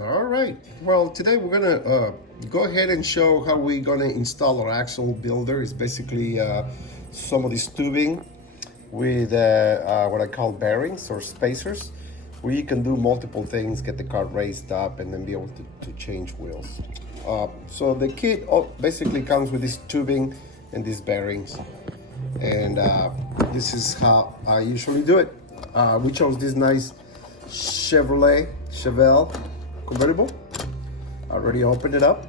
All right. Well, today we're gonna go ahead and show how we're gonna install our axle builder. It's basically some of this tubing with what I call bearings or spacers, where you can do multiple things, get the car raised up, and then be able to change wheels. So the kit basically comes with this tubing and these bearings, and this is how I usually do it. We chose this nice Chevelle convertible. I already opened it up.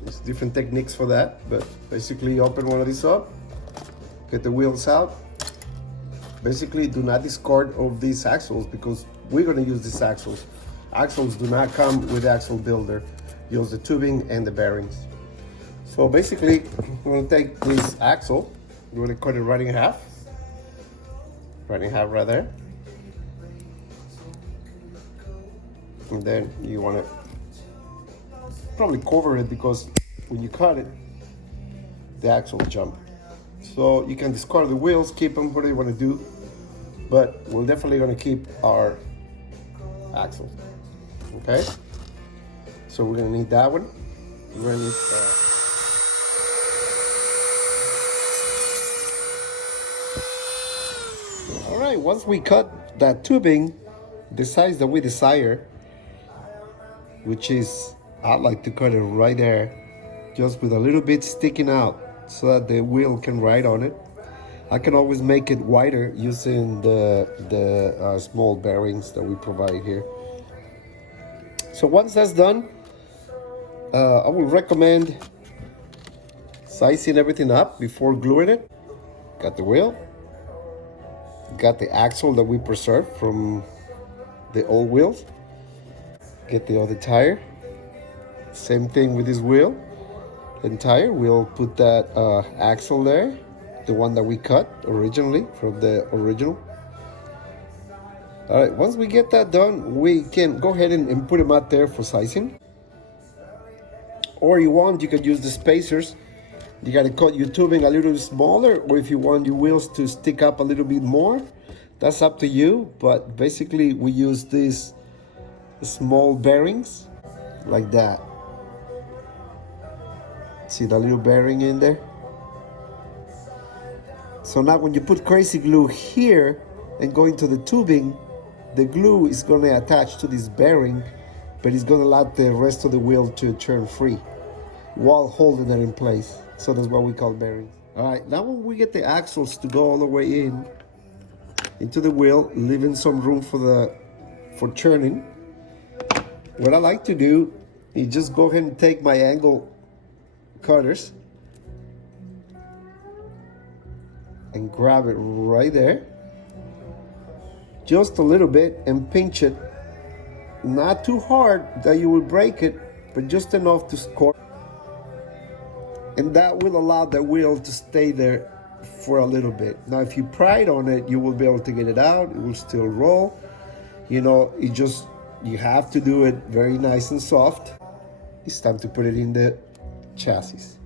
There's different techniques for that, but basically open one of these up, get the wheels out. Basically do not discard of these axles because we're going to use these axles. Axles do not come with axle builder. Use the tubing and the bearings. So basically we're going to take this axle, we're going to cut it right in half. Right in half right there. And then you want to probably cover it because when you cut it, the axle will jump. So you can discard the wheels, keep them, whatever you want to do, but we're definitely going to keep our axles. Okay? So we're going to need that one. We're going to need all right, once we cut that tubing the size that we desire, which is, I'd like to cut it right there, just with a little bit sticking out so that the wheel can ride on it. I can always make it wider using the small bearings that we provide here. So once that's done, I would recommend sizing everything up before gluing it. Got the wheel, got the axle that we preserved from the old wheels. Get the other tire. Same thing with this wheel and tire. We'll put that axle there, the one that we cut originally from the original. All right, once we get that done, we can go ahead and put them out there for sizing. Or you want, you can use the spacers. You gotta cut your tubing a little smaller, or if you want your wheels to stick up a little bit more, that's up to you. But basically we use these small bearings like that. See the little bearing in there? So now when you put crazy glue here and go into the tubing, the glue is going to attach to this bearing, but it's going to allow the rest of the wheel to turn free while holding it in place. So that's what we call bearings. All right, now when we get the axles to go all the way into the wheel, leaving some room for turning, what I like to do is just go ahead and take my angle cutters and grab it right there, just a little bit, and pinch it, not too hard that you will break it, but just enough to score, and that will allow the wheel to stay there for a little bit. Now if you pry it on it, you will be able to get it out. It will still roll. You know, you have to do it very nice and soft. It's time to put it in the chassis.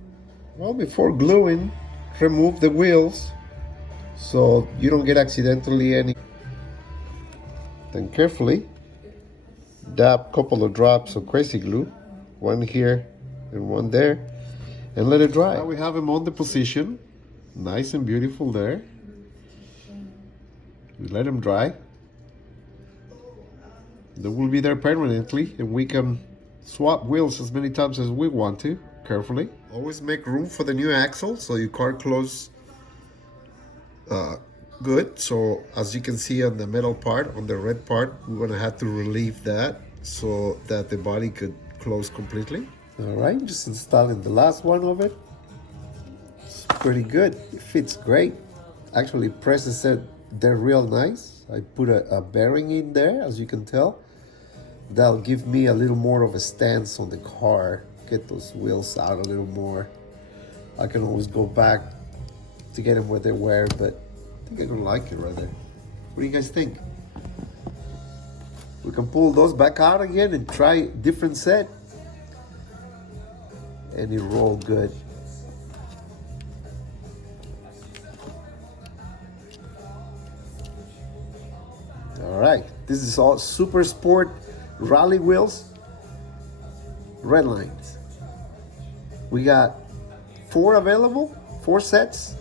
Well, before gluing, remove the wheels so you don't get accidentally any. Then carefully dab a couple of drops of crazy glue, one here and one there, and let it dry. Now we have them on the position, nice and beautiful there. We let them dry. They will be there permanently, and we can swap wheels as many times as we want to, carefully. Always make room for the new axle so your car closes good. So as you can see on the metal part, on the red part, we're gonna have to relieve that so that the body could close completely. All right, just installing the last one of it. It's pretty good, it fits great. Actually presses it, they're real nice. I put a bearing in there, as you can tell. That'll give me a little more of a stance on the car, get those wheels out a little more. I can always go back to get them where they were, but I think I'm gonna like it right there. What do you guys think? We can pull those back out again and try a different set, and it rolled good. All right, this is all super sport Rally wheels, red lines. We got 4 available, 4 sets.